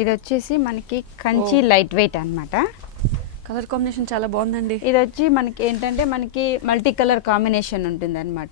ఇది వచ్చేసి మనకి కంచి లైట్ వెయిట్ అన్నమాట. కలర్ కాంబినేషన్ చాలా బాగుందండి. ఇది వచ్చి మనకి ఏంటంటే మనకి మల్టీ కలర్ కాంబినేషన్ ఉంటుంది అనమాట.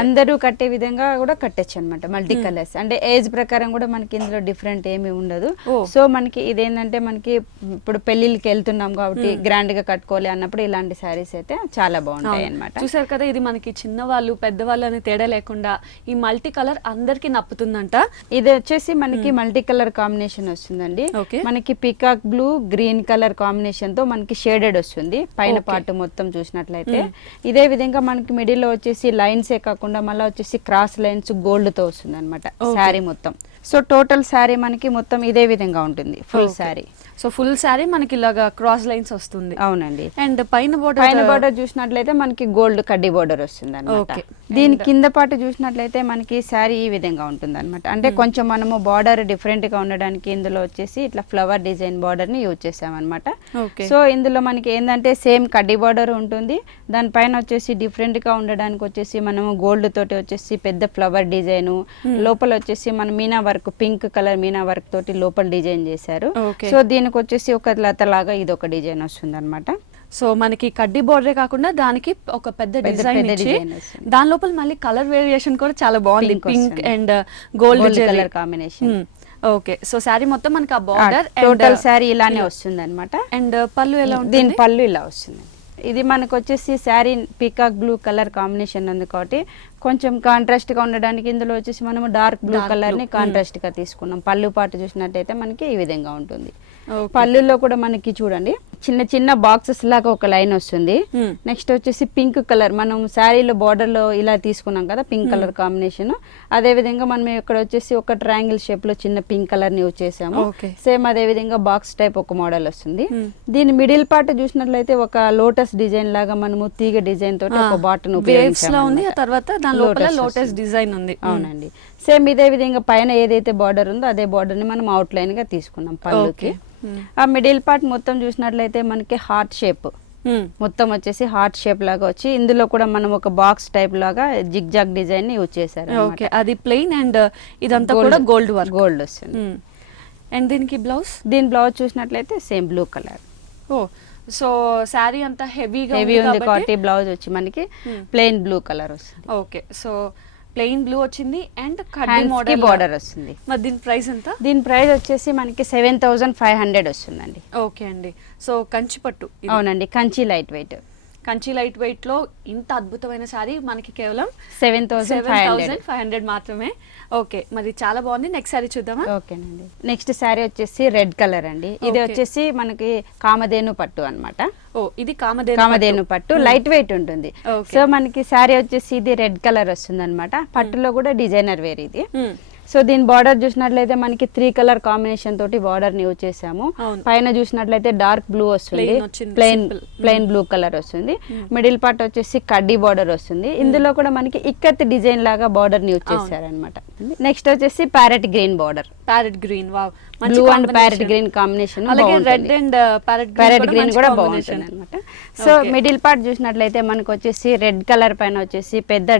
అందరూ కట్టే విధంగా కూడా కట్టచ్చు అనమాట. మల్టీ కలర్స్ అంటే ఏజ్ ప్రకారం కూడా మనకి ఇందులో డిఫరెంట్ ఏమి ఉండదు. సో మనకి ఇదేంటంటే మనకి ఇప్పుడు పెళ్లిళ్ళకి వెళ్తున్నాం కాబట్టి గ్రాండ్ గా కట్టుకోవాలి అన్నప్పుడు ఇలాంటి శారీస్ అయితే చాలా బాగుంటాయి అనమాట. చూసారు కదా, ఇది మనకి చిన్నవాళ్ళు పెద్దవాళ్ళు అనే తేడా లేకుండా ఈ మల్టీ కలర్ అందరికి నప్పుతుందంట. ఇది వచ్చేసి మనకి మల్టీ కలర్ కాంబినేషన్ వస్తుందండి. మనకి peacock blue green colour combination తో మనకి షేడెడ్ వస్తుంది పైన పార్ట్ మొత్తం చూసినట్లయితే. ఇదే విధంగా మనకి మిడిల్ లో వచ్చేసి లైన్స్ ఏ కాకుండా మళ్ళీ వచ్చేసి క్రాస్ లైన్స్ గోల్డ్ తో వస్తుంది అనమాట శారీ మొత్తం. సో టోటల్ శారీ మనకి మొత్తం ఇదే విధంగా ఉంటుంది full sari. So full sari మనకి ఇలాగా క్రాస్ లైన్స్ వస్తుంది. అవునండి. అండ్ పైన బోర్డర్ చూసినట్లయితే మనకి గోల్డ్ కడ్డీ బోర్డర్ వస్తుంది అనమాట. దీని కింద పాటు చూసినట్లయితే మనకి శారీ ఈ విధంగా ఉంటుంది అనమాట. అంటే కొంచెం మనము బార్డర్ డిఫరెంట్ గా ఉండడానికి ఇందులో వచ్చేసి ఇట్లా ఫ్లవర్ డిజైన్ బార్డర్ ని యూజ్ చేసామన్నమాట. సో ఇందులో మనకి ఏంటంటే సేమ్ కడ్డీ బార్డర్ ఉంటుంది, దానిపైన వచ్చేసి డిఫరెంట్ గా ఉండడానికి వచ్చేసి మనము గోల్డ్ తోటి వచ్చేసి పెద్ద ఫ్లవర్ డిజైన్, లోపల వచ్చేసి మన Meena work pink colour Meena work తోటి లోపల డిజైన్ చేశారు. సో దీనికి వచ్చేసి ఒక లతలాగా ఇది ఒక డిజైన్ వస్తుంది అనమాట. సో మనకి కడ్డీ బోర్డరే కాకుండా దానికి ఒక పెద్ద డిజైన్ ఇచ్చి దాని లోపల మళ్ళీ కలర్ వేరియేషన్ కూడా చాలా బాగుంది, pink and gold colour combination. Okay. So sari మొత్తం మనకి ఆ బార్డర్ టోటల్ శారీ ఇలానే వస్తుంది అనమాట. అండ్ పళ్ళు ఎలా ఉంటుంది? దీని పళ్ళు ఇలా వస్తుంది. ఇది మనకు వచ్చేసి sari peacock blue colour combination ఉంది కాబట్టి కొంచెం కాంట్రాస్ట్ గా ఉండడానికి ఇందులో వచ్చేసి మనము డార్క్ బ్లూ కలర్ ని కాంట్రాస్ట్ గా తీసుకున్నాం. పళ్ళు పాటు చూసినట్టయితే మనకి ఈ విధంగా ఉంటుంది. పళ్ళులో కూడా మనకి చూడండి చిన్న చిన్న బాక్సెస్ లాగా ఒక లైన్ వస్తుంది. నెక్స్ట్ వచ్చేసి పింక్ కలర్ మనం శారీలో బార్డర్ లో ఇలా తీసుకున్నాం కదా పింక్ కలర్ కాంబినేషన్. అదే విధంగా మనం ఇక్కడ వచ్చేసి ఒక ట్రయాంగిల్ షేప్ లో చిన్న పింక్ కలర్ ని యూజ్ చేసాము. సేమ్ అదే విధంగా బాక్స్ టైప్ ఒక మోడల్ వస్తుంది. దీని మిడిల్ పార్ట్ చూసినట్లయితే ఒక లోటస్ డిజైన్ లాగా మనము తీగ డిజైన్ తోటి ఒక బాటన్ ఉపయోగించాము. తర్వాత దాని లోపల లోటస్ డిజైన్ ఉంది. అవునండి. సేమ్ ఇదే విధంగా పైన ఏదైతే బార్డర్ ఉందో అదే బార్డర్ ని మనం అవుట్ లైన్ గా తీసుకున్నాం పళ్ళుకి. ఆ మిడిల్ పార్ట్ మొత్తం చూసినట్లయితే మనకి హార్ట్ షేప్ మొత్తం వచ్చేసి హార్ట్ షేప్ లాగా వచ్చి ఇందులో కూడా మనం ఒక బాక్స్ టైప్ లాగా జిగ్ జాగ్ డిజైన్ ని యూజ్ చేశారు. అది ప్లెయిన్ అండ్ ఇదంతా కూడా గోల్డ్ వర్క్ గోల్డ్ వస్తుంది. అండ్ దీనికి బ్లౌజ్ చూసినట్లయితే same blue colour. So sari అంతా హెవీ ఉంది కాబట్టి బ్లౌజ్ వచ్చి మనకి ప్లెయిన్ బ్లూ కలర్ వస్తుంది. ఓకే. సో ప్లెయిన్ బ్లూ వచ్చింది అండ్ కడ్డీ మోడల్ బార్డర్ వస్తుంది. మరి దీని ప్రైస్ ఎంత? దీని ప్రైస్ వచ్చేసి మనకి 7,500 వస్తుందండి. ఓకే అండి. సో కంచి పట్టు. అవునండి, Kanchi light weight. Kanchi light weight లో ఇంత అద్భుతమైన సారీ మనకి కేవలం 7,500 మాత్రమే. ఓకే, మరి చాలా బాగుంది. నెక్స్ట్ సారీ చూద్దామా? ఓకేనండి. నెక్స్ట్ సారీ వచ్చేసి రెడ్ కలర్ అండి. ఇది వచ్చేసి మనకి కామధేను పట్టు అన్నమాట. ఇది కామధేను పట్టు లైట్ వెయిట్ ఉంటుంది. సో మనకి సారీ వచ్చేసి ఇది రెడ్ కలర్ వస్తుంది అనమాట. పట్టులో కూడా డిజైనర్ వేర్ ఇది. సో దీని బార్డర్ చూసినట్లయితే మనకి 3 కలర్ కాంబినేషన్ తోటి బార్డర్ ని యూజ్ చేసాము. పైన చూసినట్లయితే డార్క్ బ్లూ వస్తుంది, ప్లెయిన్ బ్లూ కలర్ వస్తుంది. మిడిల్ పార్ట్ వచ్చేసి కడ్డీ బార్డర్ వస్తుంది. ఇందులో కూడా మనకి ఇక్కత్ డిజైన్ లాగా బార్డర్ ని యూజ్ చేశారనమాట. నెక్స్ట్ వచ్చేసి parrot green border. Parrot green, wow, blue and parrot green combination. Red and parrot green కూడా బాగుంటుంది అనమాట. సో మిడిల్ పార్ట్ చూసినట్లయితే మనకు వచ్చేసి రెడ్ కలర్ పైన వచ్చేసి పెద్ద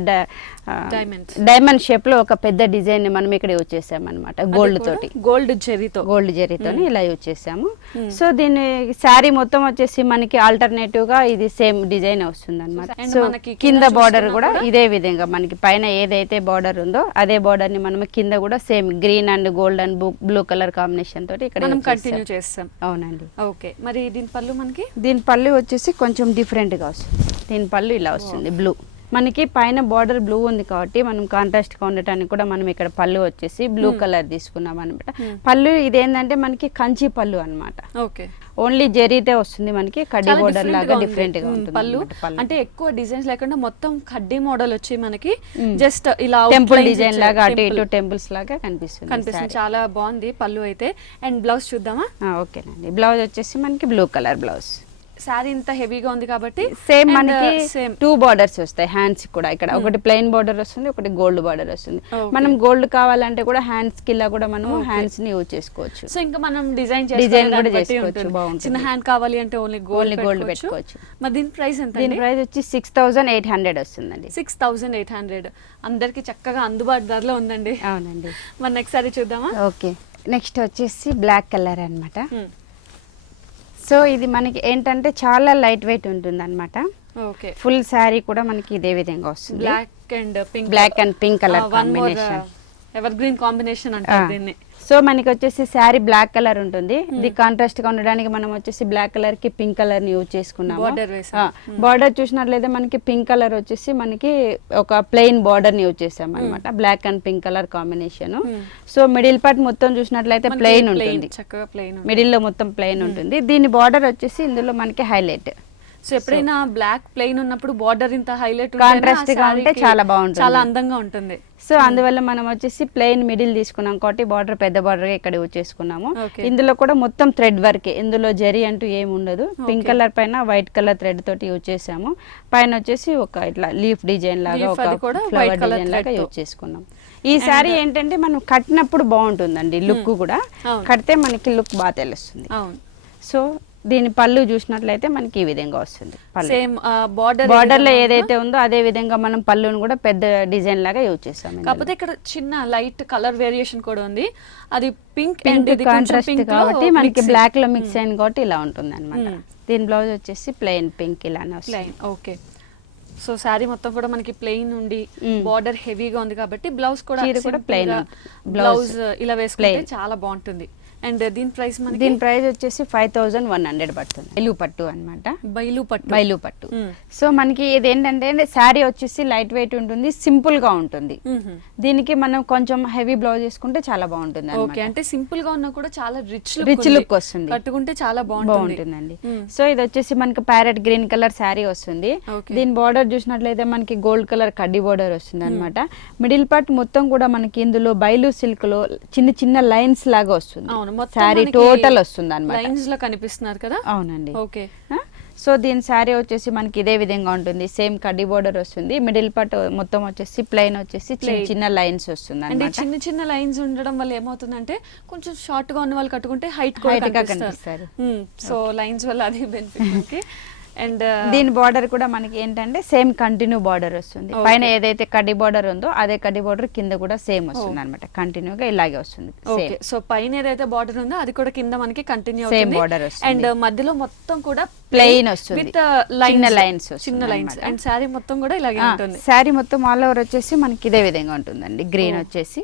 డైమండ్ షేప్ లో ఒక పెద్ద డిజైన్ మనం ఇక్కడ యూజ్ చేసాము అనమాట. గోల్డ్ తోటి గోల్డ్ జెరీతో ఇలా యూజ్ చేసాము. సో దీని శారీ మొత్తం వచ్చేసి మనకి ఆల్టర్నేటివ్ గా ఇది సేమ్ డిజైన్ వస్తుంది అనమాట. సో కింద బార్డర్ కూడా ఇదే విధంగా మనకి పైన ఏదైతే బార్డర్ ఉందో అదే బార్డర్ ని మనం కింద కూడా same green and gold and blue colour combination తోటి ఇక్కడ కంటిన్యూ చేస్తాం. అవునండి. ఓకే, మరి దీని పళ్ళు వచ్చేసి కొంచెం డిఫరెంట్ గా వస్తుంది. దీని పళ్ళు ఇలా వస్తుంది బ్లూ. మనకి పైన బార్డర్ బ్లూ ఉంది కాబట్టి మనం కాంట్రాస్ట్ గా ఉండటానికి కూడా మనం ఇక్కడ పళ్ళు వచ్చేసి బ్లూ కలర్ తీసుకున్నాం అనమాట. పళ్ళు ఇదేంటంటే మనకి కంచి పళ్ళు అనమాట. ఓకే, ఓన్లీ జరీతే వస్తుంది మనకి. కడ్డీ బోర్డర్ లాగా డిఫరెంట్ గా ఉంటుంది పళ్ళు. అంటే ఎక్కువ డిజైన్స్ లేకుండా మొత్తం కడ్డీ మోడల్ వచ్చి మనకి జస్ట్ ఇలా టెంపుల్ డిజైన్ లాగా అటు ఇటు టెంపుల్స్ లాగా కనిపిస్తుంది. చాలా బాగుంది పళ్ళు అయితే. అండ్ బ్లౌజ్ చూద్దామా? ఓకేనండి. బ్లౌజ్ వచ్చేసి మనకి బ్లూ కలర్ బ్లౌజ్. శారీ ఇంత హెవీగా ఉంది కాబట్టి సేమ్ మనకి 2 బార్డర్స్ వస్తాయి హ్యాండ్స్ కూడా. ఇక్కడ ఒకటి ప్లెయిన్ బార్డర్ వస్తుంది, ఒకటి గోల్డ్ బార్డర్ వస్తుంది. మనం గోల్డ్ కావాలంటే కూడా హ్యాండ్స్ కి ఇలా కూడా మనం హ్యాండ్స్ ని యూజ్ చేసుకోవచ్చు. సో ఇంకా మనం డిజైన్ కూడా చేసుకోవచ్చు. బాగుంటుంది. చిన్న హ్యాండ్ కావాలి అంటే ఓన్లీ గోల్డ్ పెట్టుకోవచ్చు. మరి దీని ప్రైస్ ఎంత? దీని ప్రైస్ వచ్చి 6,800 వస్తుందండి. 6,800 అందరికి చక్కగా అందుబాటు ధరలో ఉందండి. అవునండి. మరి నెక్స్ట్ సారీ చూద్దామా? ఓకే. నెక్స్ట్ వచ్చేసి బ్లాక్ కలర్ అన్నమాట. సో ఇది మనకి ఏంటంటే చాలా లైట్ వెయిట్ ఉంటుంది అనమాట. ఓకే, ఫుల్ శారీ కూడా మనకి ఇదే విధంగా వస్తుంది. Black and pink, black and pink colour combination, evergreen combination అంటారు దీన్ని. సో మనకి వచ్చేసి శారీ బ్లాక్ కలర్ ఉంటుంది. ఇది కాంట్రాస్ట్ గా ఉండడానికి మనం వచ్చేసి బ్లాక్ కలర్ కి పింక్ కలర్ ని యూజ్ చేసుకున్నాము. బార్డర్ చూసినట్లయితే మనకి పింక్ కలర్ వచ్చేసి మనకి ఒక ప్లెయిన్ బార్డర్ ని యూజ్ చేసాం అనమాట. Black and pink colour combination. So middle part మొత్తం చూసినట్లయితే ప్లెయిన్ ఉంటుంది, చక్కగా ప్లెయిన్, మిడిల్ లో మొత్తం ప్లెయిన్ ఉంటుంది. దీని బార్డర్ వచ్చేసి ఇందులో మనకి హైలైట్. సో ఎప్పుడైనా బ్లాక్ ప్లెయిన్ ఉన్నప్పుడు బార్డర్ ఇంత హైలైట్ కాంట్రాస్ట్ గా ఉంటే చాలా బాగుంటుంది, చాలా అందంగా ఉంటుంది. సో అందువల్ల మనం వచ్చేసి ప్లెయిన్ మిడిల్ తీసుకున్నాం కాబట్టి బార్డర్ పెద్ద బార్డర్ ఇక్కడ యూజ్ చేసుకున్నాము. ఇందులో కూడా మొత్తం థ్రెడ్ వర్క్, ఇందులో జరీ అంటూ ఏమి ఉండదు. పింక్ కలర్ పైన వైట్ కలర్ థ్రెడ్ తోటి యూజ్ చేసాము. పైన వచ్చేసి ఒక ఇట్లా లీఫ్ డిజైన్ లాగా, ఒక ఫ్లవర్ డిజైన్ లాగా యూజ్ చేసుకున్నాం. ఈ శారీ ఏంటంటే మనం కట్టినప్పుడు బాగుంటుందండి, లుక్ కూడా కడితే మనకి లుక్ బాగా తెలుస్తుంది. సో దీని పళ్ళు చూసినట్లయితే మనకి ఈ విధంగా వస్తుంది. సేమ్ బార్డర్ లో ఏదైతే ఉందో అదే విధంగా మనం పళ్ళును కూడా పెద్ద డిజైన్ లాగా యూజ్ చేస్తాం. కాకపోతే ఇక్కడ చిన్న లైట్ కలర్ వేరియేషన్ కూడా ఉంది. అది పింక్ కాంట్రాస్ట్ కాబట్టి మనకి బ్లాక్ లో మిక్స్ అయింది కాబట్టి ఇలా ఉంటుంది అనమాట. దీని బ్లౌజ్ వచ్చేసి ప్లెయిన్ పింక్ ఇలానే వస్తుంది. ఓకే, సో శారీ మొత్తం కూడా మనకి ప్లెయిన్ ఉండి బార్డర్ హెవీగా ఉంది కాబట్టి బ్లౌజ్ కూడా ప్లెయిన్ బ్లౌజ్ ఇలా వేసుకుంటే చాలా బాగుంటుంది. అండ్ దీని ప్రైస్ మనకి, దీని ప్రైస్ వచ్చేసి 5100 పడుతుంది. బైలు పట్టు అనమాట, బైలు పట్టు. సో మనకి ఇది ఏంటంటే శారీ వచ్చేసి లైట్ వెయిట్ ఉంటుంది, సింపుల్ గా ఉంటుంది. దీనికి మనం కొంచెం హెవీ బ్లౌజ్ వేసుకుంటే చాలా బాగుంటుంది. ఓకే, అంటే సింపుల్ గా ఉన్నా కూడా చాలా రిచ్ లుక్ వస్తుంది, కట్టుకుంటే చాలా బాగుంటుందండి. సో ఇది వచ్చేసి మనకి ప్యారెట్ గ్రీన్ కలర్ శారీ వస్తుంది. దీని బార్డర్ చూసినట్లయితే మనకి గోల్డ్ కలర్ కడ్డీ బార్డర్ వస్తుంది అనమాట. మిడిల్ పార్ట్ మొత్తం కూడా మనకి ఇందులో బైలు సిల్క్ లో చిన్న చిన్న లైన్స్ లాగా వస్తుంది. శారీ టోటల్ వస్తుంది అన్నమాట. లైన్స్ లో కనిపిస్తున్నారు కదా. అవునండి. ఓకే, సో దీని శారీ వచ్చేసి మనకి ఇదే విధంగా ఉంటుంది. సేమ్ కడ్డీ బోర్డర్ వస్తుంది. మిడిల్ పార్ట్ మొత్తం వచ్చేసి ప్లెయిన్ వచ్చేసి చిన్న చిన్న లైన్స్ వస్తుంది అన్నమాట. చిన్న చిన్న లైన్స్ ఉండడం వల్ల ఏమవుతుందంటే కొంచెం షార్ట్ గా ఉన్న వాళ్ళు కట్టుకుంటే హైట్ గా కనిపిస్తారు. సో లైన్స్ వల్ల అది బెనిఫిట్. అండ్ దీని బార్డర్ కూడా మనకి ఏంటంటే సేమ్ కంటిన్యూ బార్డర్ వస్తుంది. పైన ఏదైతే కడ్డీ బార్డర్ ఉందో అదే కడ్డీ బార్డర్ కింద కూడా సేమ్ వస్తుంది అనమాట. కంటిన్యూగా ఇలాగే వస్తుంది. ఓకే, సో పైన ఏదైతే బార్డర్ ఉందో అది కూడా కింద మనకి కంటిన్యూ సేమ్ బార్డర్ వస్తుంది. అండ్ మధ్యలో మొత్తం కూడా ప్లెయిన్ వస్తుంది విత్ లైన్స్, చిన్న లైన్స్. అండ్ శారీ మొత్తం కూడా ఇలాగే ఉంటుంది. శారీ మొత్తం ఆల్ ఓవర్ వచ్చేసి మనకి ఇదే విధంగా ఉంటుందండి. గ్రీన్ వచ్చేసి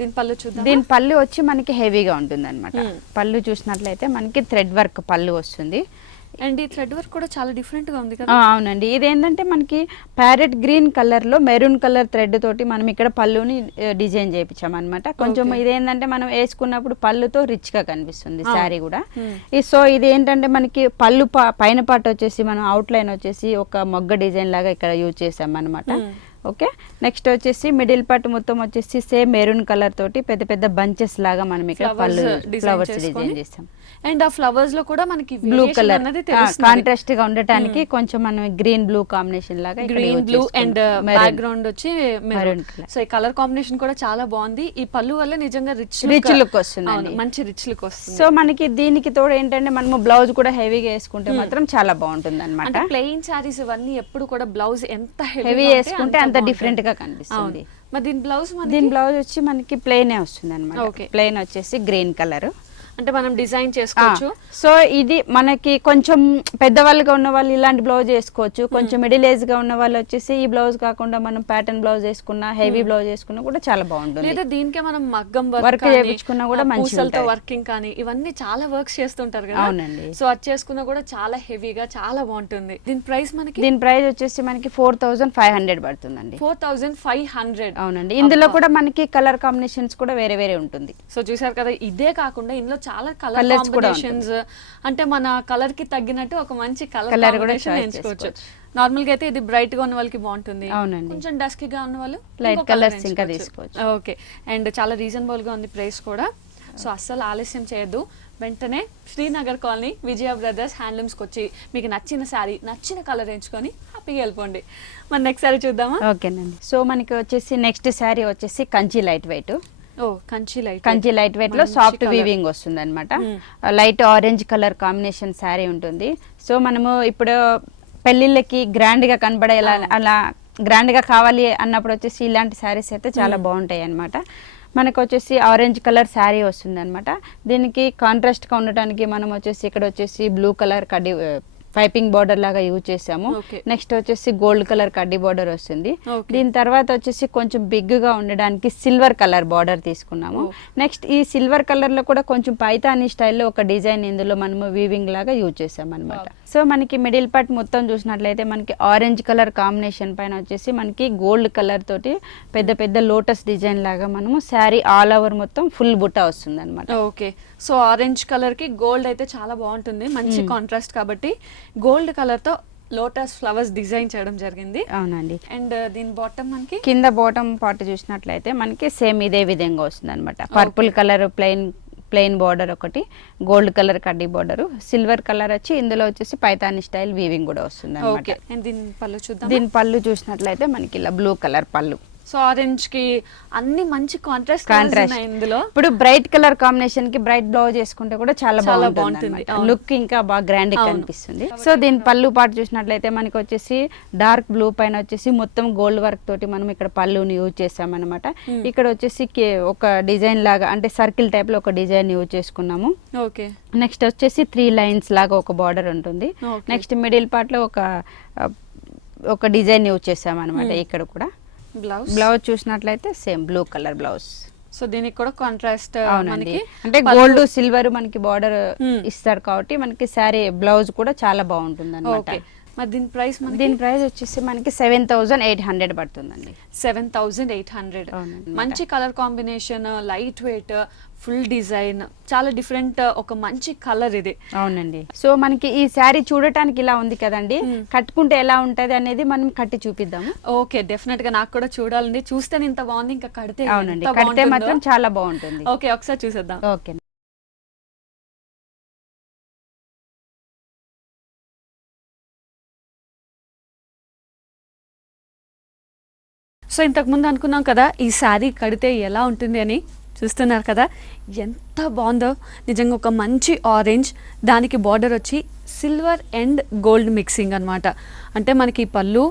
దీని పళ్ళు చూద్దాం. దీని పళ్ళు వచ్చి మనకి హెవీగా ఉంటుంది అనమాట. పళ్ళు చూసినట్లయితే మనకి థ్రెడ్ వర్క్ పళ్ళు వస్తుంది. అండ్ ఈ థ్రెడ్ వర్క్ కూడా చాలా డిఫరెంట్ గా ఉంది కదా. అవునండి, ఇదేంటంటే మనకి ప్యారెట్ గ్రీన్ కలర్ లో మెరూన్ కలర్ థ్రెడ్ తోటి మనం ఇక్కడ పళ్ళుని డిజైన్ చేయించాం అనమాట. కొంచెం ఇదేంటంటే మనం వేసుకున్నప్పుడు పళ్ళుతో రిచ్ గా కనిపిస్తుంది శారీ కూడా. సో ఇది ఏంటంటే మనకి పళ్ళు పైన పార్ట్ వచ్చేసి మనం అవుట్ లైన్ వచ్చేసి ఒక మొగ్గ డిజైన్ లాగా ఇక్కడ యూజ్ చేసాం అనమాట. ఓకే, నెక్స్ట్ వచ్చేసి మిడిల్ పార్ట్ మొత్తం వచ్చేసి సేమ్ మెరూన్ కలర్ తోటి పెద్ద పెద్ద బంచెస్ లాగా మనం ఇక్కడ పళ్ళు ఫ్లవర్స్ డిజైన్ చేస్తాం. అండ్ ఆ ఫ్లవర్స్ లో కూడా మనకి బ్లూ కలర్ కాంట్రాస్ట్ గా ఉండటానికి కొంచెం మనం గ్రీన్ బ్లూ కాంబినేషన్ లాగా, గ్రీన్ బ్లూ అండ్ బ్యాక్గ్రౌండ్ వచ్చి మెరూన్. సో ఈ కలర్ కాంబినేషన్ కూడా చాలా బాగుంది. ఈ పళ్ళు వల్ల నిజంగా రిచ్ లుక్ వస్తుంది, మంచి రిచ్ లుక్ వస్తుంది. సో మనకి దీనికి తోడు ఏంటంటే మనము బ్లౌజ్ కూడా హెవీగా వేసుకుంటే మాత్రం చాలా బాగుంటుంది అనమాట. ప్లెయిన్ సారీస్ ఇవన్నీ ఎప్పుడు కూడా బ్లౌజ్ ఎంత హెవీ వేసుకుంటే అంత డిఫరెంట్ గా కనిపిస్తుంది. మరి దీని బ్లౌజ్ వచ్చి మనకి ప్లెయిన్ వస్తుంది అనమాట. ప్లెయిన్ వచ్చేసి గ్రీన్ కలర్. అంటే మనం డిజైన్ చేసుకోవచ్చు. సో ఇది మనకి కొంచెం పెద్దవాళ్ళుగా ఉన్న వాళ్ళు ఇలాంటి బ్లౌజ్ వేసుకోవచ్చు. కొంచెం మిడిల్ ఏజ్ గా ఉన్న వాళ్ళు వచ్చేసి ఈ బ్లౌజ్ కాకుండా మనం ప్యాటర్న్ బ్లౌజ్ వేసుకున్నా, హెవీ బ్లౌజ్ వేసుకున్నా కూడా చాలా బాగుంటుంది. లేదా దీనికే మనం మగ్గం వర్క్ చేయించుకున్నా కూడా మంచిగా వర్కింగ్ కానీ ఇవన్నీ చాలా వర్క్స్ చేస్తుంటారు కదా. అవునండి. సో అది చేసుకున్నా కూడా చాలా హెవీగా చాలా బాగుంటుంది. దీని ప్రైస్ వచ్చేసి మనకి 4500 పడుతుందండి. 4500. అవునండి. ఇందులో కూడా మనకి కలర్ కాంబినేషన్స్ కూడా వేరే వేరే ఉంటుంది. సో చూసారు కదా, ఇదే కాకుండా ఇందులో చాలా కలర్ కాంబినేషన్స్, అంటే మన కలర్ కి తగ్గినట్టు ఒక మంచి కలర్ కాంబినేషన్ ఎంచుకోవచ్చు. నార్మల్ గా అయితే ఇది బ్రైట్ గా ఉన్న వాళ్ళకి బాగుంటుంది. అవునండి. కొంచెం డస్కీ గా ఉన్న వాళ్ళు లైట్ కలర్స్ ఇంకా తీసుకోవచ్చు. ఓకే, అండ్ చాలా రీజనబుల్ గా ఉంది ప్రైస్ కూడా. సో అస్సలు ఆలస్యం చేయొద్దు, వెంటనే శ్రీనగర్ కాలనీ విజయ బ్రదర్స్ హ్యాండ్లూమ్స్కి వచ్చి మీకు నచ్చిన శారీ, నచ్చిన కలర్ ఎంచుకొని హ్యాపీగా వెళ్ళిపోండి. మన నెక్స్ట్ శారీ చూద్దామా? ఓకేనండి. సో మనకి వచ్చేసి నెక్స్ట్ శారీ వచ్చేసి Kanchi light weight. Kanchi light weight లో సాఫ్ట్ వీవింగ్ వస్తుంది అనమాట. Light orange colour combination sari ఉంటుంది. సో మనము ఇప్పుడు పెళ్లిళ్ళకి గ్రాండ్ గా కనబడేలా, అలా గ్రాండ్ గా కావాలి అన్నప్పుడు వచ్చేసి ఇలాంటి శారీస్ అయితే చాలా బాగుంటాయి అనమాట. మనకు వచ్చేసి ఆరెంజ్ కలర్ శారీ వస్తుంది అనమాట. దీనికి కాంట్రాస్ట్ గా ఉండటానికి మనం వచ్చేసి ఇక్కడ వచ్చేసి బ్లూ కలర్ కడ్డీ పైపింగ్ బార్డర్ లాగా యూజ్ చేసాము. Okay. నెక్స్ట్ వచ్చేసి గోల్డ్ కలర్ కడ్డీ బార్డర్ వస్తుంది. Okay. దీని తర్వాత వచ్చేసి కొంచెం బిగ్ గా ఉండడానికి సిల్వర్ కలర్ బార్డర్ తీసుకున్నాము. నెక్స్ట్ ఈ సిల్వర్ కలర్ లో కూడా కొంచెం పైతాని స్టైల్లో ఒక డిజైన్ ఇందులో మనము వీవింగ్ లాగా యూజ్ చేసాం అనమాట. సో మనకి మిడిల్ పార్ట్ మొత్తం చూసినట్లయితే మనకి ఆరెంజ్ కలర్ కాంబినేషన్ పైన వచ్చేసి మనకి గోల్డ్ కలర్ తోటి పెద్ద పెద్ద లోటస్ డిజైన్ లాగా మనము శారీ ఆల్ ఓవర్ మొత్తం ఫుల్ బుట్ట వస్తుంది అనమాట. ఓకే, సో ఆరెంజ్ కలర్ కి గోల్డ్ అయితే చాలా బాగుంటుంది, మంచి కాంట్రాస్ట్ కాబట్టి గోల్డ్ కలర్ తో లోటస్ ఫ్లవర్స్ డిజైన్ చేయడం జరిగింది. అవునండి. అండ్ దీని బాటమ్ మనకి కింద బాటమ్ పార్ట్ చూసినట్లయితే మనకి సేమ్ ఇదే విధంగా వస్తుంది అనమాట. పర్పుల్ కలర్ ప్లెయిన్ బార్డర్ ఒకటి, గోల్డ్ కలర్ కడ్డీ బార్డర్, సిల్వర్ కలర్ వచ్చి ఇందులో వచ్చేసి పైతాని స్టైల్ వీవింగ్ కూడా వస్తుంది అనమాట. ఓకే, అండ్ దీని పళ్ళు చూద్దాం. దీని పళ్ళు చూసినట్లయితే మనకి ఇలా బ్లూ కలర్ పళ్ళు. సో ఆరెంజ్ కి అన్ని మంచి కాంట్రాస్ట్ ఇందులో. ఇప్పుడు బ్రైట్ కలర్ కాంబినేషన్ కి బ్రైట్ బ్లౌజ్ వేసుకుంటే కూడా చాలా బాగుంటుంది. లుక్ ఇంకా బాగా గ్రాండ్ కనిపిస్తుంది. సో దీని పళ్ళు పాటు చూసినట్లయితే మనకి వచ్చేసి డార్క్ బ్లూ పైన వచ్చేసి మొత్తం గోల్డ్ వర్క్ తోటి మనం ఇక్కడ పళ్ళుని యూజ్ చేసాం అనమాట. ఇక్కడ వచ్చేసి ఒక డిజైన్ లాగా అంటే సర్కిల్ టైప్ లో ఒక డిజైన్ యూజ్ చేసుకున్నాము. ఓకే, నెక్స్ట్ వచ్చేసి 3 లైన్స్ లాగా ఒక బార్డర్ ఉంటుంది. నెక్స్ట్ మిడిల్ పార్ట్ లో ఒక డిజైన్ యూజ్ చేసాం అనమాట. ఇక్కడ కూడా బ్లౌజ్ చూసినట్లయితే same blue colour blouse. So దీనికి కూడా కాంట్రాస్ట్ అవునండి, అంటే గోల్డ్ సిల్వర్ మనకి బార్డర్ ఇస్తారు కాబట్టి మనకి శారీ బ్లౌజ్ కూడా చాలా బాగుంటుంది అనమాట. మరి దీని ప్రైస్ వచ్చేసి మనకి 7,800 పడుతుందండి. 7,800. మంచి colour combination, light weight, full design, చాలా డిఫరెంట్, ఒక మంచి కలర్ ఇది. అవునండి. సో మనకి ఈ శారీ చూడటానికి ఇలా ఉంది కదండి, కట్టుకుంటే ఎలా ఉంటది అనేది మనం కట్టి చూపిద్దాము. ఓకే, డెఫినెట్ గా నాకు కూడా చూడాలండి. చూస్తే ఇంత బాగుంది, ఇంకా కడితే అవునండి, కడితే మాత్రం చాలా బాగుంటుంది. ఓకే, ఒకసారి చూసేద్దాం. ఓకే. సో ఇంతకు ముందు అనుకున్నాం కదా ఈ శారీ కడితే ఎలా ఉంటుంది అని. చూస్తున్నారు కదా ఎంత బాగుందో, నిజంగా ఒక మంచి ఆరెంజ్, దానికి బార్డర్ వచ్చి సిల్వర్ అండ్ గోల్డ్ మిక్సింగ్ అనమాట. అంటే మనకి పళ్ళు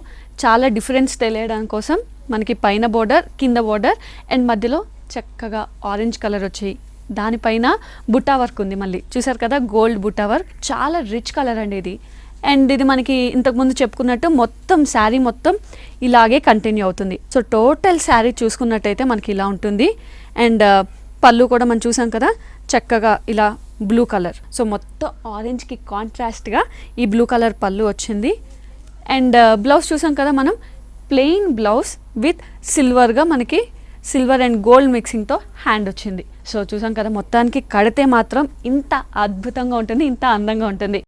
చాలా డిఫరెన్స్ తెలియడానికి కోసం మనకి పైన బోర్డర్, కింద బోర్డర్ అండ్ మధ్యలో చక్కగా ఆరెంజ్ కలర్ వచ్చి దానిపైన బుట్టా వర్క్ ఉంది. మళ్ళీ చూసారు కదా గోల్డ్ బుట్టా వర్క్, చాలా రిచ్ కలర్ అండి ఇది. అండ్ ఇది మనకి ఇంతకుముందు చెప్పుకున్నట్టు మొత్తం శారీ మొత్తం ఇలాగే కంటిన్యూ అవుతుంది. సో టోటల్ శారీ చూసుకున్నట్టయితే మనకి ఇలా ఉంటుంది. అండ్ పళ్ళు కూడా మనం చూసాం కదా చక్కగా ఇలా బ్లూ కలర్. సో మొత్తం ఆరెంజ్కి కాంట్రాస్ట్గా ఈ బ్లూ కలర్ పళ్ళు వచ్చింది. అండ్ బ్లౌజ్ చూసాం కదా మనం, ప్లెయిన్ బ్లౌజ్ విత్ సిల్వర్గా మనకి సిల్వర్ అండ్ గోల్డ్ మిక్సింగ్తో హ్యాండ్ వచ్చింది. సో చూసాం కదా మొత్తానికి కడితే మాత్రం ఇంత అద్భుతంగా ఉంటుంది, ఇంత అందంగా ఉంటుంది.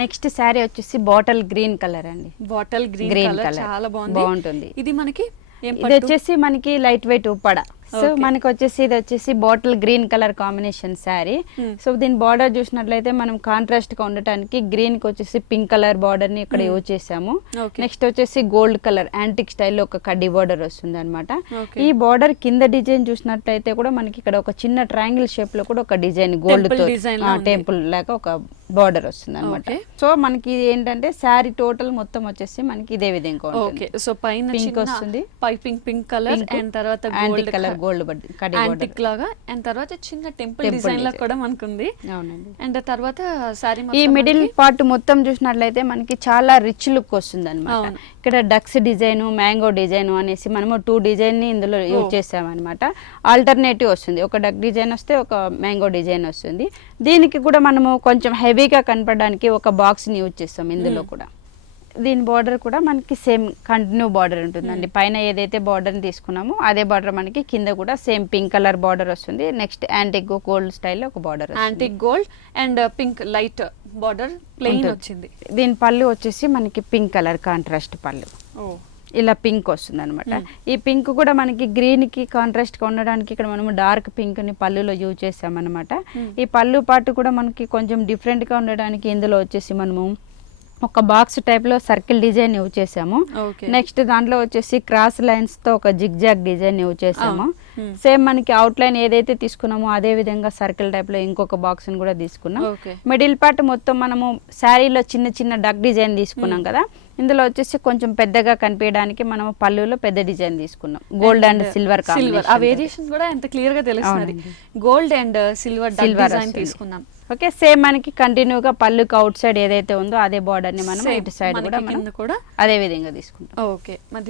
నెక్స్ట్ శారీ వచ్చేసి బాటిల్ గ్రీన్ కలర్ అండి. బాటిల్ గ్రీన్ కలర్ చాలా బాగుంటుంది. ఇది మనకి ఇది వచ్చేసి మనకి లైట్ వెయిట్ ఉప్పడ. సో మనకి వచ్చేసి ఇది వచ్చేసి bottle green colour combination sari. So దీని బార్డర్ చూసినట్లయితే మనం కాంట్రాస్ట్ గా ఉండటానికి గ్రీన్ కి వచ్చేసి పింక్ కలర్ బార్డర్ ని ఇక్కడ యూజ్ చేసాము. నెక్స్ట్ వచ్చేసి గోల్డ్ కలర్ యాంటిక్ స్టైల్ లో ఒక కడ్డీ బార్డర్ వస్తుంది అనమాట. ఈ బార్డర్ కింద డిజైన్ చూసినట్లయితే కూడా మనకి ఇక్కడ ఒక చిన్న ట్రయాంగిల్ షేప్ లో కూడా ఒక డిజైన్ గోల్డ్ తో టెంపుల్ లాగా ఒక బార్డర్ వస్తుంది అనమాట. సో మనకి ఏంటంటే శారీ టోటల్ మొత్తం వచ్చేసి మనకి ఇదే విధంగా ఉంటుంది. సో పైన పింక్ వస్తుంది, పైపింగ్ పింక్ కలర్ అండ్ తర్వాత యాంటిక్ కలర్ గోల్డ్ యాంటిక్ లాగా అండ్ తర్వాత చిన్న టెంపుల్ డిజైన్ లా కూడా మనకు ఉంది. అండ్ తర్వాత సారీ ఈ మిడిల్ పార్ట్ మొత్తం చూసినట్లయితే మనకి చాలా రిచ్ లుక్ వస్తుంది అనమాట. ఇక్కడ డక్స్ డిజైన్, మ్యాంగో డిజైన్ అనేసి మనము 2 డిజైన్ ని ఇందులో యూజ్ చేసామన్నమాట. ఆల్టర్నేటివ్ వస్తుంది, ఒక డక్ డిజైన్ వస్తే ఒక మ్యాంగో డిజైన్ వస్తుంది. దీనికి కూడా మనము కొంచెం హెవీగా కనపడడానికి ఒక బాక్స్ ని యూజ్ చేస్తాం ఇందులో కూడా. దీని బార్డర్ కూడా మనకి సేమ్ కంటిన్యూ బార్డర్ ఉంటుందండి. పైన ఏదైతే బార్డర్ తీసుకున్నామో అదే బార్డర్ మనకి కింద కూడా సేమ్ పింక్ కలర్ బార్డర్ వస్తుంది. నెక్స్ట్ యాంటిక్ గోల్డ్ స్టైల్లో ఒక border, antique gold and pink light border plain వచ్చింది. దీని పళ్ళు వచ్చేసి మనకి పింక్ కలర్ కాంట్రాస్ట్ పళ్ళు, ఇలా పింక్ వస్తుంది అనమాట. ఈ పింక్ కూడా మనకి గ్రీన్ కి కాంట్రాస్ట్ గా ఉండడానికి ఇక్కడ మనము డార్క్ పింక్ ని పళ్ళులో యూజ్ చేసామన్నమాట. ఈ పళ్ళు పాటు కూడా మనకి కొంచెం డిఫరెంట్ గా ఉండడానికి ఇందులో వచ్చేసి మనము ఒక బాక్స్ టైప్ లో సర్కిల్ డిజైన్ యూజ్ చేసాము. నెక్స్ట్ దాంట్లో వచ్చేసి క్రాస్ లైన్స్ తో ఒక జిగ్ జాగ్ డిజైన్ యూజ్ చేసాము. సేమ్ మనకి అవుట్ లైన్ ఏదైతే తీసుకున్నామో అదే విధంగా సర్కిల్ టైప్ లో ఇంకొక బాక్స్ ని కూడా తీసుకున్నాం. ఓకే మిడిల్ పార్ట్ మొత్తం మనము శారీలో చిన్న చిన్న డక్ డిజైన్ తీసుకున్నాం కదా, ఇందులో వచ్చేసి కొంచెం పెద్దగా కనిపించడానికి మనం పళ్ళులో పెద్ద డిజైన్ తీసుకున్నాం. గోల్డ్ అండ్ సిల్వర్ సిల్వర్ ఆ వేరియేషన్ కూడా ఎంత క్లియర్ గా తెలుస్తుంది. గోల్డ్ అండ్ సిల్వర్ డిజైన్ తీసుకున్నాం. ఓకే, సేమ్ మనకి కంటిన్యూగా పళ్ళుకి అవుట్ సైడ్ ఏదైతే ఉందో అదే బార్డర్ ని మనం ఇటు సైడ్ కూడా మనం అదే విధంగా తీసుకుంటాం. ఓకే, మరి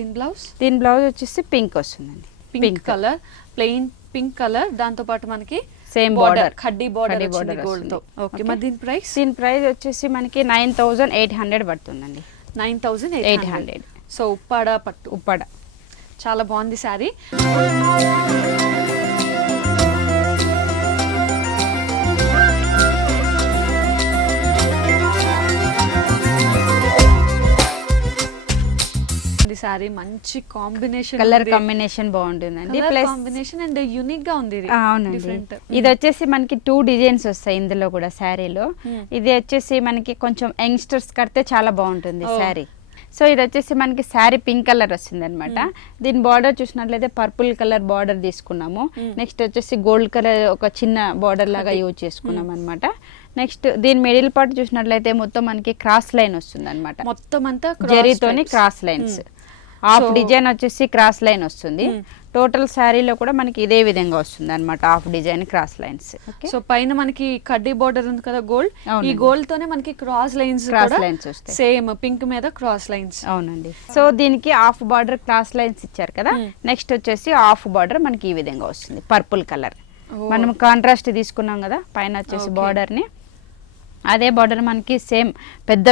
దీని బ్లౌజ్ వచ్చేసి పింక్ వస్తుందండి. Pink colour, plain pink colour, దాంతో పాటు మనకి same border khaddi border gold తో. ఓకే, మరి దీని ప్రైస్ వచ్చేసి మనకి 9800 పడుతుందండి. 9800. సో ఉప్పాడ చాలా బాగుంది శారీ. సారీ మంచి కాంబినేషన్, కలర్ కాంబినేషన్ బాగుంటుందండి. ప్లస్ కాంబినేషన్ అండ్ యూనిక్ గా ఉంది. అవునండి, ఇది వచ్చేసి మనకి 2 డిజైన్స్ వస్తాయి ఇందులో కూడా శారీలో. ఇది వచ్చేసి మనకి కొంచెం యంగ్స్టర్స్ కడితే చాలా బాగుంటుంది శారీ. సో ఇది వచ్చేసి మనకి శారీ పింక్ కలర్ వస్తుంది అనమాట. దీని బార్డర్ చూసినట్లయితే పర్పుల్ కలర్ బార్డర్ తీసుకున్నాము. నెక్స్ట్ వచ్చేసి గోల్డ్ కలర్ ఒక చిన్న బార్డర్ లాగా యూజ్ చేసుకున్నాం అనమాట. నెక్స్ట్ దీని మిడిల్ పార్ట్ చూసినట్లయితే మొత్తం మనకి క్రాస్ లైన్ వస్తుంది అనమాట. మొత్తం అంతా జరీతోని క్రాస్ లైన్స్, హాఫ్ డిజైన్ వచ్చేసి క్రాస్ లైన్ వస్తుంది. టోటల్ శారీలో కూడా మనకి ఇదే విధంగా వస్తుంది అనమాట, half design cross lines. So పైన మనకి కడ్డీ బార్డర్ ఉంది కదా గోల్డ్, ఈ గోల్డ్ తోనే మనకి క్రాస్ లైన్స్ వస్తాయి. సేమ్ పింక్ మీద క్రాస్ లైన్స్. అవునండి. సో దీనికి హాఫ్ బార్డర్ క్రాస్ లైన్స్ ఇచ్చారు కదా, నెక్స్ట్ వచ్చేసి హాఫ్ బార్డర్ మనకి ఈ విధంగా వస్తుంది పర్పుల్ కలర్. మనం కాంట్రాస్ట్ తీసుకున్నాం కదా పైన వచ్చేసి బార్డర్ ని, అదే బార్డర్ మనకి సేమ్ పెద్ద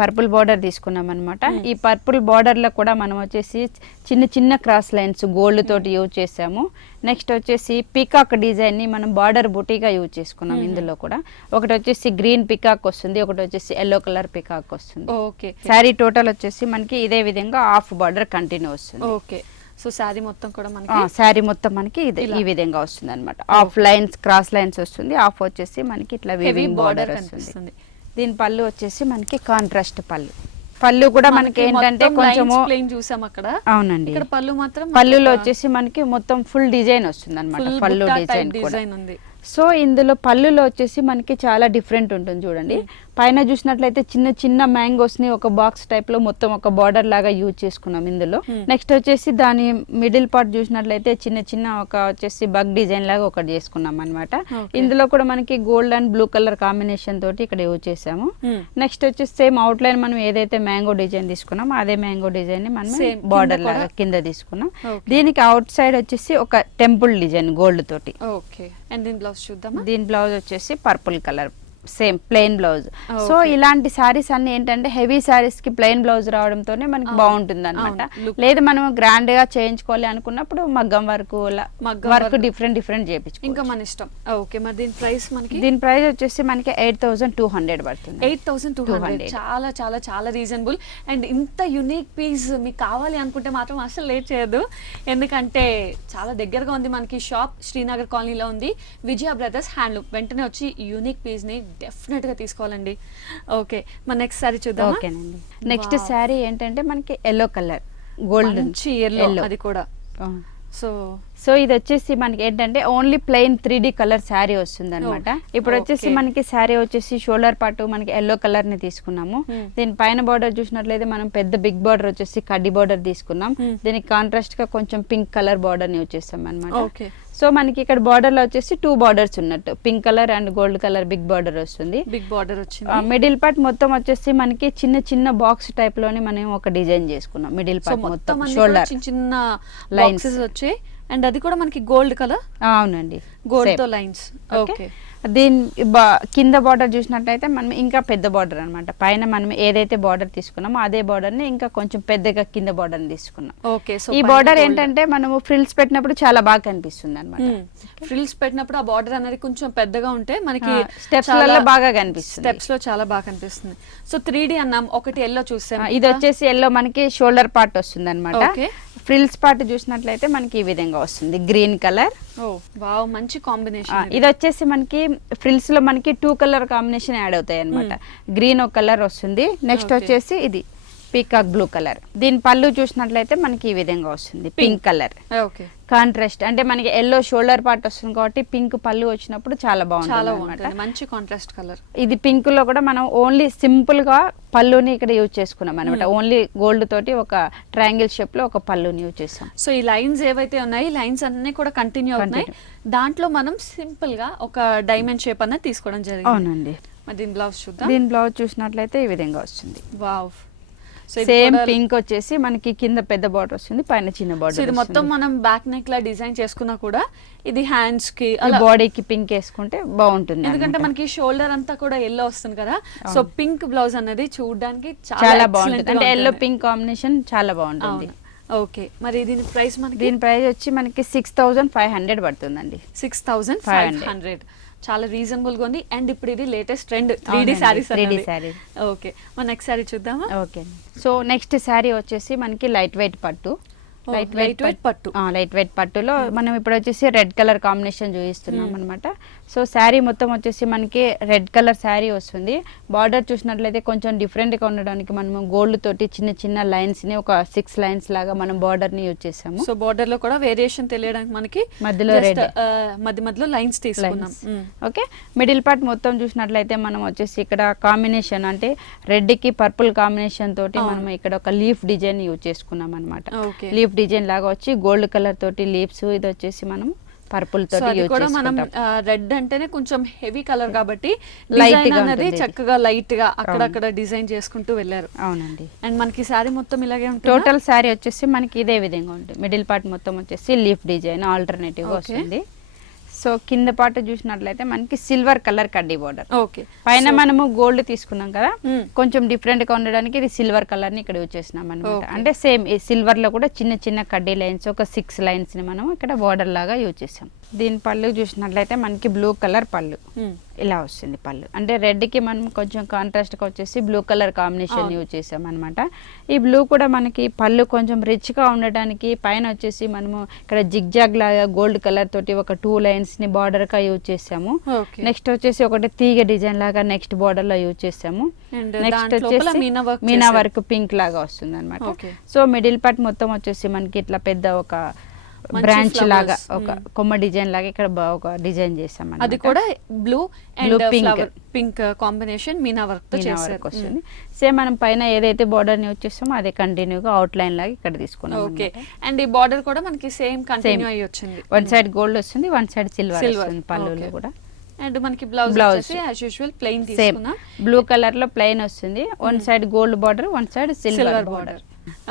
పర్పుల్ బార్డర్ తీసుకున్నాం అనమాట. ఈ పర్పుల్ బార్డర్ లో కూడా మనం వచ్చేసి చిన్న చిన్న క్రాస్ లైన్స్ గోల్డ్ తోటి యూజ్ చేసాము. నెక్స్ట్ వచ్చేసి పికాక్ డిజైన్ ని మనం బార్డర్ బుటీగా యూజ్ చేసుకున్నాం. ఇందులో కూడా ఒకటి వచ్చేసి గ్రీన్ పికాక్ వస్తుంది, ఒకటి వచ్చేసి ఎల్లో కలర్ పికాక్ వస్తుంది. ఓకే, శారీ టోటల్ వచ్చేసి మనకి ఇదే విధంగా హాఫ్ బార్డర్ కంటిన్యూ వస్తుంది. ఓకే, సో శారీ మొత్తం కూడా మనకి ఈ విధంగా వస్తుంది అనమాట. హాఫ్ లైన్స్ క్రాస్ లైన్స్ వస్తుంది, హాఫ్ వచ్చేసి మనకి ఇట్లా వీవింగ్ బార్డర్ వస్తుంది. దీని పళ్ళు వచ్చేసి మనకి కాంట్రాస్ట్ పళ్ళు కూడా మనకి ఏంటంటే కొంచెం చూసాం అక్కడ. అవునండి, పళ్ళు పళ్ళులో వచ్చేసి మనకి మొత్తం ఫుల్ డిజైన్ వస్తుంది అనమాట. పళ్ళు డిజైన్ ఉంది. సో ఇందులో పళ్ళులో వచ్చేసి మనకి చాలా డిఫరెంట్ ఉంటుంది చూడండి. పైన చూసినట్లయితే చిన్న చిన్న మ్యాంగోస్ ని ఒక బాక్స్ టైప్ లో మొత్తం ఒక బార్డర్ లాగా యూజ్ చేసుకున్నాం ఇందులో. నెక్స్ట్ వచ్చేసి దాని మిడిల్ పార్ట్ చూసినట్లయితే చిన్న చిన్న ఒక వచ్చేసి బగ్ డిజైన్ లాగా ఒకటి చేసుకున్నాం అనమాట. ఇందులో కూడా మనకి gold and blue colour combination తోటి ఇక్కడ యూజ్ చేసాము. నెక్స్ట్ వచ్చేసి సేమ్ అవుట్ లైన్ మనం ఏదైతే మ్యాంగో డిజైన్ తీసుకున్నాం అదే మ్యాంగో డిజైన్ ని మనం బార్డర్ లాగా కింద తీసుకున్నాం. దీనికి అవుట్ సైడ్ వచ్చేసి ఒక టెంపుల్ డిజైన్ గోల్డ్ తోటి. దీని బ్లౌజ్ వచ్చేసి purple colour same plain blouse. So ఇలాంటి సారీస్ అన్ని ఏంటంటే హెవీ సారీస్ కి ప్లెయిన్ బ్లౌజ్ రావడంతోనే మనకి బాగుంటుంది అనమాట. లేదు మనం గ్రాండ్ గా చేయించుకోవాలి అనుకున్నప్పుడు మగ్గం వర్క్ డిఫరెంట్ చేయించుకోవాలి, ఇంకా మన ఇష్టం. ఓకే, మరి దీని ప్రైస్ వచ్చేసి మనకి 8200 పడుతుంది. 8200 చాలా చాలా చాలా రీజనబుల్. అండ్ ఇంత యునిక్ పీస్ మీకు కావాలి అనుకుంటే మాత్రం అసలు లేట్ చేయదు, ఎందుకంటే చాలా దగ్గరగా ఉంది మనకి. షాప్ శ్రీనగర్ కాలనీలో ఉంది, విజయ బ్రదర్స్ హ్యాండ్లూమ్. వెంటనే వచ్చి యూనిక్ పీస్ ని డెఫినెట్ గా తీసుకోవాలండి. ఓకే, మన నెక్స్ట్ సారీ చూద్దాం. ఓకేనండి, నెక్స్ట్ సారీ ఏంటంటే మనకి ఎల్లో కలర్ గోల్డ్ ఎల్లో, అది కూడా. సో ఇది వచ్చేసి మనకి ఏంటంటే only plain 3D colour sari వస్తుంది అనమాట. ఇప్పుడు వచ్చేసి మనకి శారీ వచ్చేసి షోల్డర్ పార్ట్ మనకి ఎల్లో కలర్ ని తీసుకున్నాము. దీని పైన బార్డర్ చూసినట్లయితే మనం పెద్ద బిగ్ బార్డర్ వచ్చేసి కడ్డీ బార్డర్ తీసుకున్నాం. దీనికి కాంట్రాస్ట్ గా కొంచెం పింక్ కలర్ బార్డర్ ని యూజ్ చేస్తాం అనమాట. సో మనకి ఇక్కడ బార్డర్ లో వచ్చేసి 2 బార్డర్స్ ఉన్నట్టు, pink colour and gold colour big border వస్తుంది. మిడిల్ పార్ట్ మొత్తం వచ్చేసి మనకి చిన్న చిన్న బాక్స్ టైప్ లోనే మనం ఒక డిజైన్ చేసుకున్నాం. మిడిల్ పార్ట్ మొత్తం షోల్డర్ చిన్న లైన్స్ వచ్చాయి, అండ్ అది కూడా మనకి గోల్డ్ కలర్. అవునండి, గోల్డ్ తో లైన్స్. ఓకే, దీని కింద బార్డర్ చూసినట్లయితే మనం ఇంకా పెద్ద బార్డర్ అనమాట. పైన మనం ఏదైతే బార్డర్ తీసుకున్నామో అదే బార్డర్ ని ఇంకా కొంచెం పెద్దగా కింద బార్డర్ తీసుకున్నాం. ఓకే, సో ఈ బార్డర్ ఏంటంటే మనము ఫ్రిల్స్ పెట్టినప్పుడు చాలా బాగా కనిపిస్తుంది అనమాట. ఫ్రిల్స్ పెట్టినప్పుడు ఆ బార్డర్ అనేది కొంచెం పెద్దగా ఉంటే మనకి స్టెప్స్ లో బాగా కనిపిస్తుంది, స్టెప్స్ లో చాలా బాగా కనిపిస్తుంది. సో 3D అన్నాం, ఒకటి ఎల్లో చూసాం. ఇది వచ్చేసి ఎల్లో మనకి షోల్డర్ పార్ట్ వస్తుంది అనమాట. ఫ్రిల్స్ పార్ట్ చూసినట్లయితే మనకి ఈ విధంగా వస్తుంది గ్రీన్ కలర్. వావ్, మంచి కాంబినేషన్. ఇది వచ్చేసి మనకి ఫ్రిల్స్ లో మనకి 2 కలర్ కాంబినేషన్ యాడ్ అవుతాయి అనమాట. గ్రీన్ ఒక కలర్ వస్తుంది, నెక్స్ట్ వచ్చేసి ఇది పీకాక్ బ్లూ కలర్. దీని పళ్ళు చూసినట్లయితే మనకి ఈ విధంగా వస్తుంది పింక్ కలర్. కాంట్రాస్ట్ అంటే మనకి ఎల్లో షోల్డర్ పార్ట్ వస్తుంది కాబట్టి పింక్ పళ్ళు వచ్చినప్పుడు చాలా చాలా బాగుంటుంది అనమాట. బాగుంటుంది, మంచి కాంట్రాస్ట్ కలర్. ఇది పింక్ లో కూడా మనం ఓన్లీ సింపుల్ గా పళ్ళుని ఇక్కడ యూజ్ చేసుకున్నాం అనమాట. ఓన్లీ గోల్డ్ తోటి ఒక ట్రయాంగిల్ షేప్ లో ఒక పళ్ళుని యూజ్ చేసాం. సో ఈ లైన్స్ ఏవైతే ఉన్నాయి, లైన్స్ అన్ని కూడా కంటిన్యూ అవుతున్నాయి. దాంట్లో మనం సింపుల్ గా ఒక డైమండ్ షేప్ అన్నది తీసుకోవడం జరిగింది. అవునండి. మరి దీని బ్లౌజ్ చూద్దాం. దీని బ్లౌజ్ చూసినట్లయితే ఈ విధంగా వస్తుంది. వావ్. సో సేమ్ పింక్ వచ్చేసి మనకి కింద పెద్ద బార్డర్ వస్తుంది, పైన చిన్న సో బార్డర్. ఇది మొత్తం మనం బ్యాక్ నెక్ లా డిజైన్ చేసుకున్నా కూడా ఇది హ్యాండ్స్ కి బాడీకి పింక్ వేసుకుంటే బాగుంటుంది. ఎందుకంటే మనకి షోల్డర్ అంతా కూడా ఎల్లో వస్తుంది కదా, సో పింక్ బ్లౌజ్ అనేది చూడడానికి చాలా బాగుంటుంది. అంటే ఎల్లో పింక్ కాంబినేషన్ చాలా బాగుంటుంది. ఓకే, మరి దీని ప్రైస్ మనకి? దీని ప్రైస్ వచ్చి మనకి 6500 పడుతుందండి. 6500. చాలా రీజనబుల్ గా ఉంది. అండ్ ఇప్పుడు ఇది లేటెస్ట్ ట్రెండ్ 3D అవునండి, సారీస్. 3D sarees. ఓకే, మన నెక్స్ట్ సారీ చూద్దామా? ఓకే. సో నెక్స్ట్ శారీ వచ్చేసి మనకి లైట్ వెయిట్ పట్టు. లైట్ వెయిట్ పట్టు. లైట్ వెయిట్ పట్టులో మనం ఇప్పుడు వచ్చేసి రెడ్ కలర్ కాంబినేషన్ చూపిస్తున్నాం అనమాట. సో శారీ మొత్తం వచ్చేసి మనకి రెడ్ కలర్ శారీ వస్తుంది. బార్డర్ చూసినట్లయితే కొంచెం డిఫరెంట్ గా ఉండడానికి మనము గోల్డ్ తోటి చిన్న చిన్న లైన్స్ ని ఒక 6 లైన్స్ లాగా మనం బార్డర్ ని యూజ్ చేసాము. సో బార్డర్ లో కూడా వేరియేషన్ తెలియడానికి మనకి మధ్యలో రెడ్, మధ్యలో లైన్స్ తీసుకున్నాం. ఓకే. మిడిల్ పార్ట్ మొత్తం చూసినట్లయితే మనం వచ్చేసి ఇక్కడ కాంబినేషన్ అంటే రెడ్ కి పర్పుల్ కాంబినేషన్ తోటి మనం ఇక్కడ ఒక లీఫ్ డిజైన్ యూజ్ చేసుకున్నాం అనమాట. లీఫ్ డిజైన్ లాగా వచ్చి గోల్డ్ కలర్ తోటి లీవ్స్, ఇది వచ్చేసి మనం పర్పుల్ తోటి యూజ్ కూడా మనం చేసుకుంటాం. రెడ్ అంటేనే కొంచెం హెవీ కలర్ కాబట్టి లైట్ డిజైన్ గా అనేది ఉంటుంది. చక్కగా లైట్ గా అక్కడక్కడ డిజైన్ చేసుకుంటూ వెళ్ళారు. అవునండి. అండ్ మనకి శారీ మొత్తం ఇలాగే ఉంటుంది. టోటల్ శారీ వచ్చేసి మనకి ఇదే విధంగా ఉంటుంది. మిడిల్ పార్ట్ మొత్తం వచ్చేసి లీఫ్ డిజైన్ ఆల్టర్నేటివ్ గా వస్తుంది. సో కింద పార్ట్ చూసినట్లయితే మనకి సిల్వర్ కలర్ కడ్డీ బోర్డర్. ఓకే, పైన మనము గోల్డ్ తీసుకున్నాం కదా, కొంచెం డిఫరెంట్ గా ఉండడానికి ఇది సిల్వర్ కలర్ ని ఇక్కడ యూజ్ చేసినాం అనమాట. అంటే సేమ్ సిల్వర్ లో కూడా చిన్న చిన్న కడ్డీ లైన్స్, ఒక 6 లైన్స్ ని మనం ఇక్కడ బోర్డర్ లాగా యూజ్ చేసాం. దీని పళ్ళు చూసినట్లయితే మనకి బ్లూ కలర్ పళ్ళు ఇలా వస్తుంది. పళ్ళు అంటే రెడ్ కి మనం కొంచెం కాంట్రాస్ట్ గా వచ్చేసి బ్లూ కలర్ కాంబినేషన్ యూజ్ చేసాం అనమాట. ఈ బ్లూ కూడా మనకి పళ్ళు కొంచెం రిచ్ గా ఉండడానికి పైన వచ్చేసి మనము ఇక్కడ జిగ్జాగ్ లాగా గోల్డ్ కలర్ తోటి ఒక 2 లైన్స్ ని బార్డర్ గా యూజ్ చేసాము. నెక్స్ట్ వచ్చేసి ఒకటి తీగ డిజైన్ లాగా నెక్స్ట్ బార్డర్ లో యూజ్ చేసాము. నెక్స్ట్ వచ్చేసి మీనా వర్క్ పింక్ లాగా వస్తుంది అనమాట. సో మిడిల్ పార్ట్ మొత్తం వచ్చేసి మనకి ఇట్లా పెద్ద ఒక బ్రాంచ్ లాగా ఒక కొమ్మ డిజైన్ లాగా ఇక్కడ ఒక డిజైన్ చేసాం. అది కూడా blue and pink pink combination Meena work తో చేశారు. వస్తుంది. సేమ్ మనం పైన ఏదైతే బార్డర్ ని వచ్చేసామో అదే కంటిన్యూగా అవుట్ లైన్ లాగా ఇక్కడ తీసుకున్నాం. ఓకే, అండ్ ఈ బార్డర్ కూడా మనకి సేమ్ కంటిన్యూ అయ్యి వచ్చింది. వన్ సైడ్ గోల్డ్ వస్తుంది, వన్ సైడ్ సిల్వర్ వస్తుంది పళ్ళులో కూడా. అండ్ మనకి బ్లౌజ్ యాజ్ యూజువల్ ప్లెయిన్ తీసుకున్నాం. బ్లూ కలర్ లో ప్లెయిన్ వస్తుంది, one side gold border, one side silver border.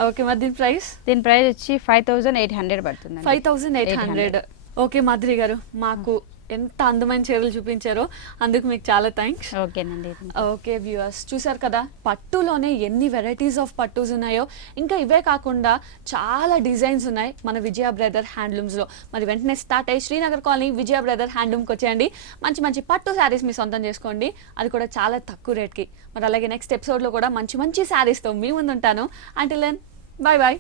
Okay, మరి దీని ప్రైస్? దీని ప్రైస్ వచ్చి 5800 పడుతుంది. 5800. ఓకే మాధురి గారు, మాకు ఎంత అందమైన చీరలు చూపించారో అందుకు మీకు చాలా థ్యాంక్స్. ఓకేనండి. ఓకే వ్యూవర్స్, చూసారు కదా పట్టులోనే ఎన్ని వెరైటీస్ ఆఫ్ పట్టూస్ ఉన్నాయో. ఇంకా ఇవే కాకుండా చాలా డిజైన్స్ ఉన్నాయి మన విజయ బ్రదర్ హ్యాండ్లూమ్స్లో. మరి వెంటనే స్టార్ట్ అయ్యి శ్రీనగర్ కాలనీ విజయ బ్రదర్ హ్యాండ్లూమ్కి వచ్చేయండి. మంచి మంచి పట్టు శారీస్ మీ సొంతం చేసుకోండి, అది కూడా చాలా తక్కువ రేట్కి. మరి అలాగే నెక్స్ట్ ఎపిసోడ్లో కూడా మంచి మంచి శారీస్తో మీ ముందు ఉంటాను. Until then, bye bye.